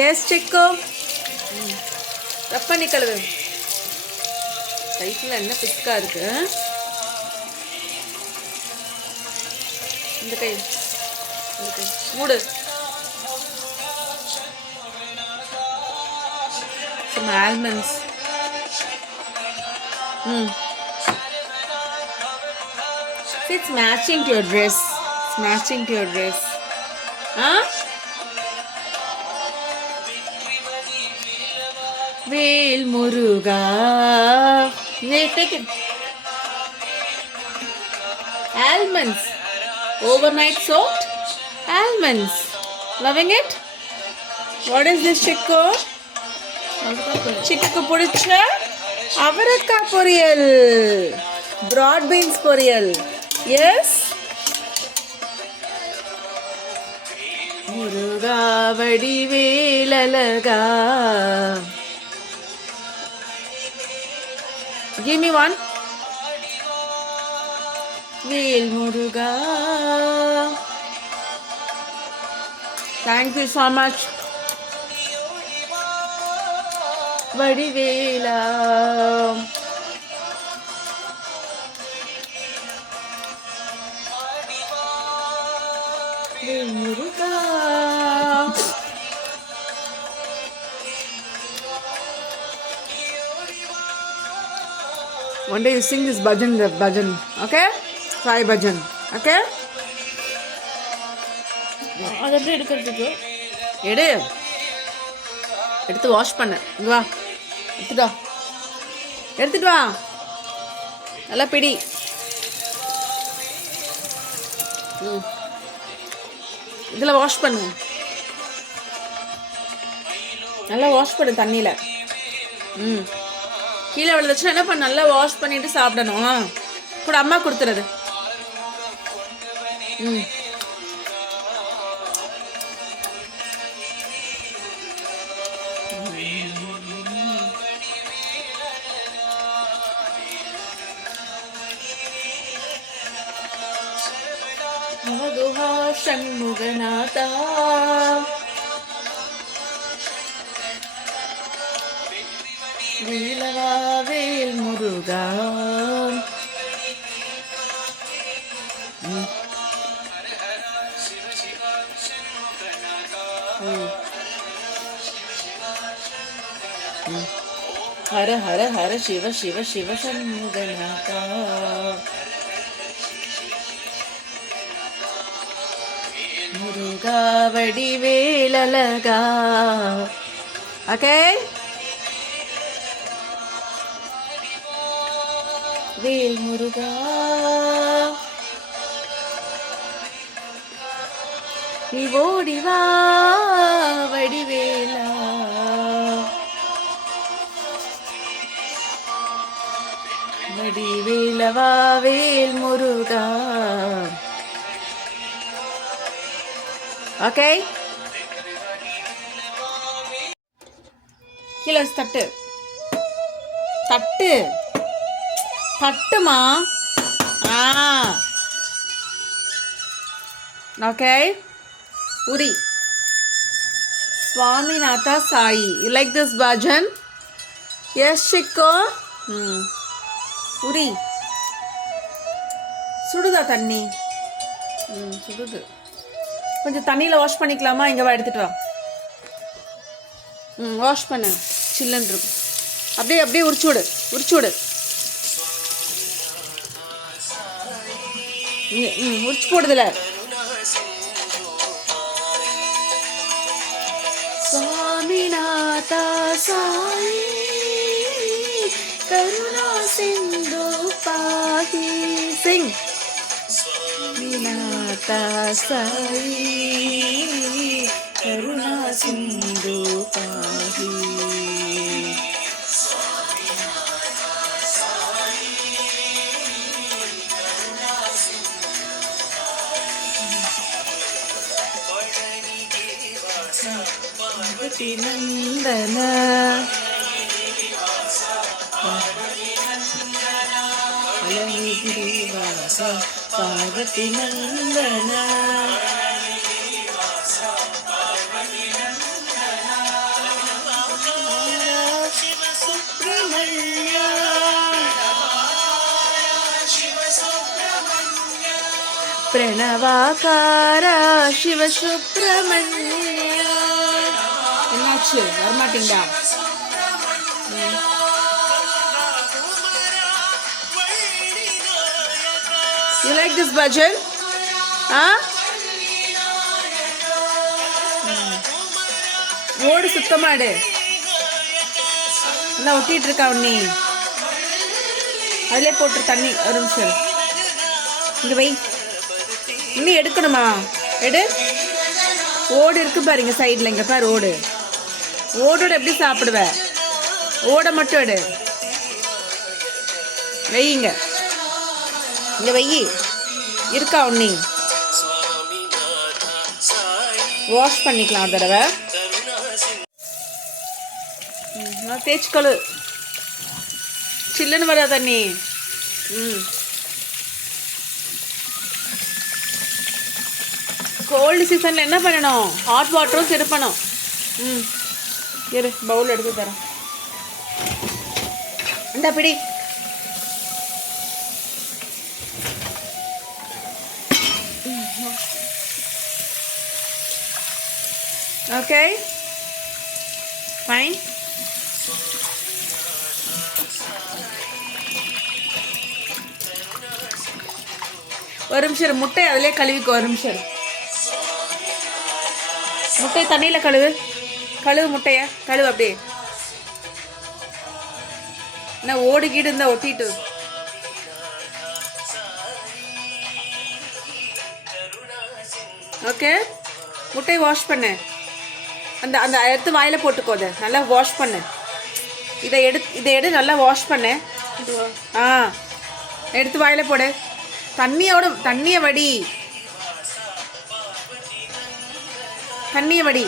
S செக்கோ. ரப்ப நிக்கலது கைக்குள்ள என்ன பிஸ்கா இருக்கு. இந்த கை மூடு. Some almonds. See, it's matching to your dress. It's matching to your dress. Huh? Vel Muruga. Yeah, take it. Almonds. Overnight soaked almonds. Loving it? What is this, Chico? சிக்குக்கு பிடிச்ச அவரைக்காய் பொரியல், broad beans பொரியல். Yes Muruga Vadivelazhaga. Give me one. Vel Muruga. Thank you so much. வடிவேலா. முருகா. One day you sing this bhajan, okay? Sai bhajan, okay? அது எப்படி எடுக்கிறதுக்கு? எடுத்து wash பண்ண. இங்க வா, எடுத்துட்டு வா. நல்லா பிடி. இதில் வாஷ் பண்ணு. நல்லா வாஷ் பண்ணு தண்ணியில். கீழே விழுந்துச்சுன்னா என்ன பண்ண, நல்லா வாஷ் பண்ணிட்டு சாப்பிடணும். கூட அம்மா கொடுத்துறது. மதுஹா சண்முகநாதா. வேலவா வேல் முருகா. ஹர ஹர ஹர சிவ சிவ சிவ சண்முகநாதா. முருகா வடிவேலழகா. ஓகே. வேல் முருகா. நீ ஓடிவா வடிவேலா. வடிவேலவா வேல் முருகா. ஓகே. கீழே தட்டு தட்டு தட்டுமா. ஓகே. உரி. Swaminatha Sai. You like this bhajan? Yes, Chico. உரி. சுடுதா தண்ணி? சுடுது. கொஞ்சம் தண்ணியில் வாஷ் பண்ணிக்கலாமா? இங்கே வா, எடுத்துகிட்டு வா. வாஷ் பண்ணு, சில்லுன்னு இருக்கும். அப்படியே உரிச்சு விடு. உரிச்சு போடுதில்ல. சுவாமிநாதா சாயி கருணா சிந்து பாஹி. சிங். சுவாமிநாதா சாயி கருணா சிந்து பாஹி. பார்வதி நந்தன அழகிரிவாச பார்வதி நந்தன பிரணவாகாரா சிவ சுப்பிரமணியா. என்னாச்சு, வரமாட்டீங்களா? You like this bhajan? ஓடு சுத்தமாடு. என்ன ஒட்டிட்டு இருக்கா நீ? அதிலே போட்டு தண்ணி ஒரு நிமிஷம் இங்கே வை. இன்னும் எடுக்கணுமா? எடு. ஓடு இருக்கு பாருங்க சைடில். இங்கே பாரு ஓடு. ஓடோட எப்படி சாப்பிடுவ? ஓடை மட்டும் எடு. வையுங்க. இங்கே வை. இருக்கா உன்னி? வாஷ் பண்ணிக்கலாம் ஒரு தடவை. தேய்ச்சி கழு. சில்லுன்னு வரா தண்ணி. கோல்டு சீசனில் என்ன பண்ணணும்? ஹாட் வாட்டரும் திருப்பணும். இரு, பவுல் எடுத்து தரேன். இந்த பிடி. Okay fine. ஒரு நிமிஷம் முட்டை அதிலே கழுவிக்கோ. ஒரு நிமிஷம் முட்டை தண்ணியில் கழுவு. கழுவு முட்டையை கழுவு. அப்படியே என்ன ஓடுகீடு இருந்தா ஒட்டிட்டு. ஓகே, முட்டையை வாஷ் பண்ணு. அந்த அந்த எடுத்து வாயில் போட்டுக்கோ. அதை நல்லா வாஷ் பண்ணு. இதை எடு நல்லா வாஷ் பண்ணு. எடுத்து வாயில் போடு. தண்ணியை வடி. தண்ணியை வடி.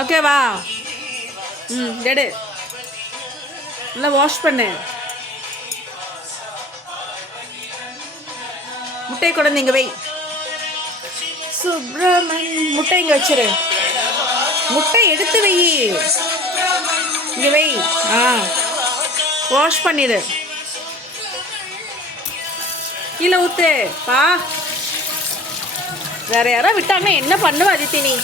ஓகேவா? எடு நல்லா வாஷ் பண்ணு. முட்டையை கொண்டு இங்கே வை. சுப்பிரமணியன் முட்டை இங்கே வச்சிரு. முட்டை எடுத்து வை. இங்கே வை. வாஷ் பண்ணிடு. கீழே ஊத்து பா. வேற யாரோ விட்டாங்கன்னா என்ன பண்ணுவ அதித்தி நீ?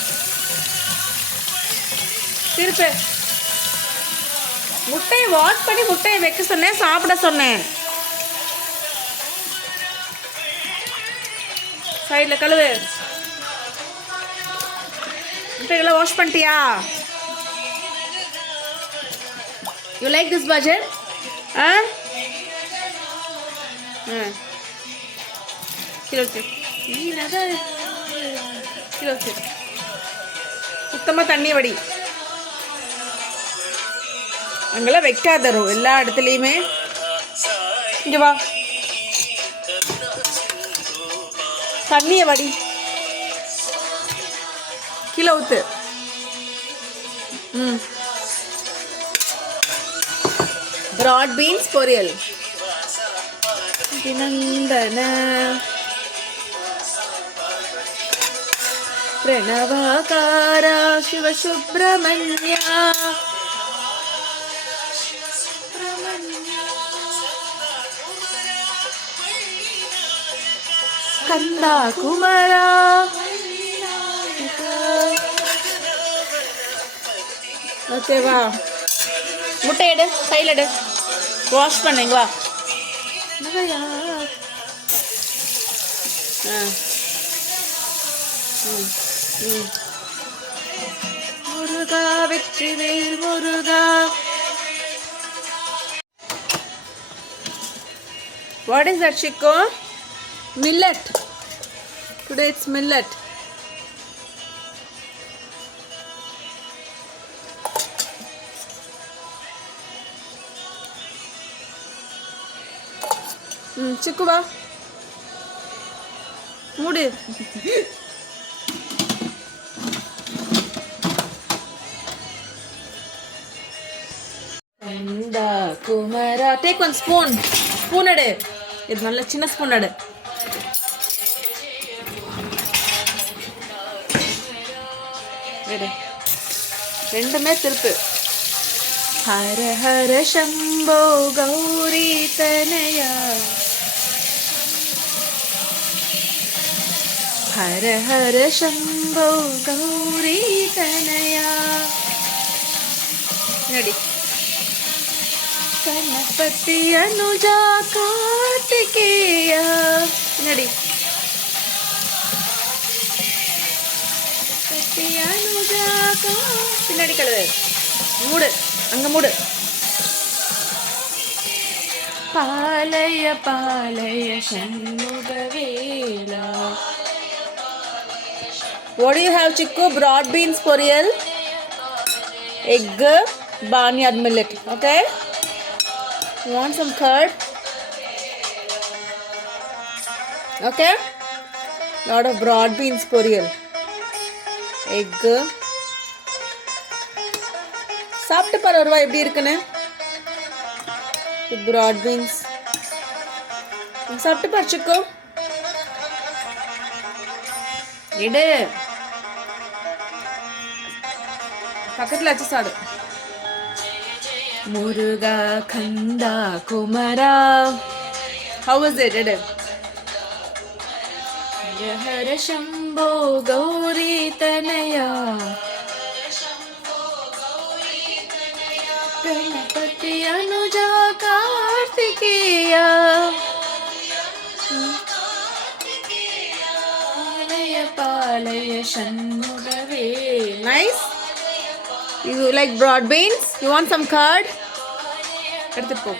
திருப்பு. முட்டையை வாஷ் பண்ணி முட்டையை வைக்க சொன்னேன், சாப்பிட சொன்னேன். சைடில் கழுவு. முட்டையெல்லாம் வாஷ் பண்ணிட்டியா? You like this bhajan? சுத்தமாக தண்ணி வடி. அங்கெல்லாம் வைக்காதரும் எல்லா இடத்துலையுமே. இங்கே வா. தண்ணியை வடி. கீழே ஊத்து. பிராட் பீன்ஸ் பொரியல். நந்தன பிரணவாகாரா சிவ சுப்பிரமணியா. கந்தா குமரா. ஓகேவா? முட்டை எடு, கையில் எடு. வாஷ் பண்ணுங்க. வா. முருகா வெற்றிவேல் முருகா. What is that, Chico? Millet. Today it's millet. Chico va. Mood. Nanda Kumara. Take one spoon. Spoon எடு. இது நல்ல சின்ன ஸ்பூன் எடு. எடு. ரெண்டுமே திருப்பு. ஹர ஹர சம்போ கௌரி தனயா ஹர ஹர சம்போ கௌரி தனயா நடி கணபதி அனுஜா கார்த்திகேயா நடி கணபதி அனுஜா பின்னாடி கழுவு மூடு அங்க மூடு பாலய பாலய சண்முகவேலா. What do you have, Chikku? Broad beans poriyal, egg, barnyard millet. Okay? You want some curd? Okay? Lot of broad beans poriyal, egg. சாப்பிட்டு பாரு ஒருவா எப்படி இருக்குன்னு. broad beans சாப்பிட்டு பாரு சிக்கு. எடு பக்கத்துல வச்சு சாடு. முருகா கந்தா குமரா. How was it? எடு. Hara Shambho Gowri தனயா Ganapathi Anuja Karthikeya பாலய பாலய சண்முகவே. Nice. You like broad beans? You want some curd? எடுத்துட்டு போ.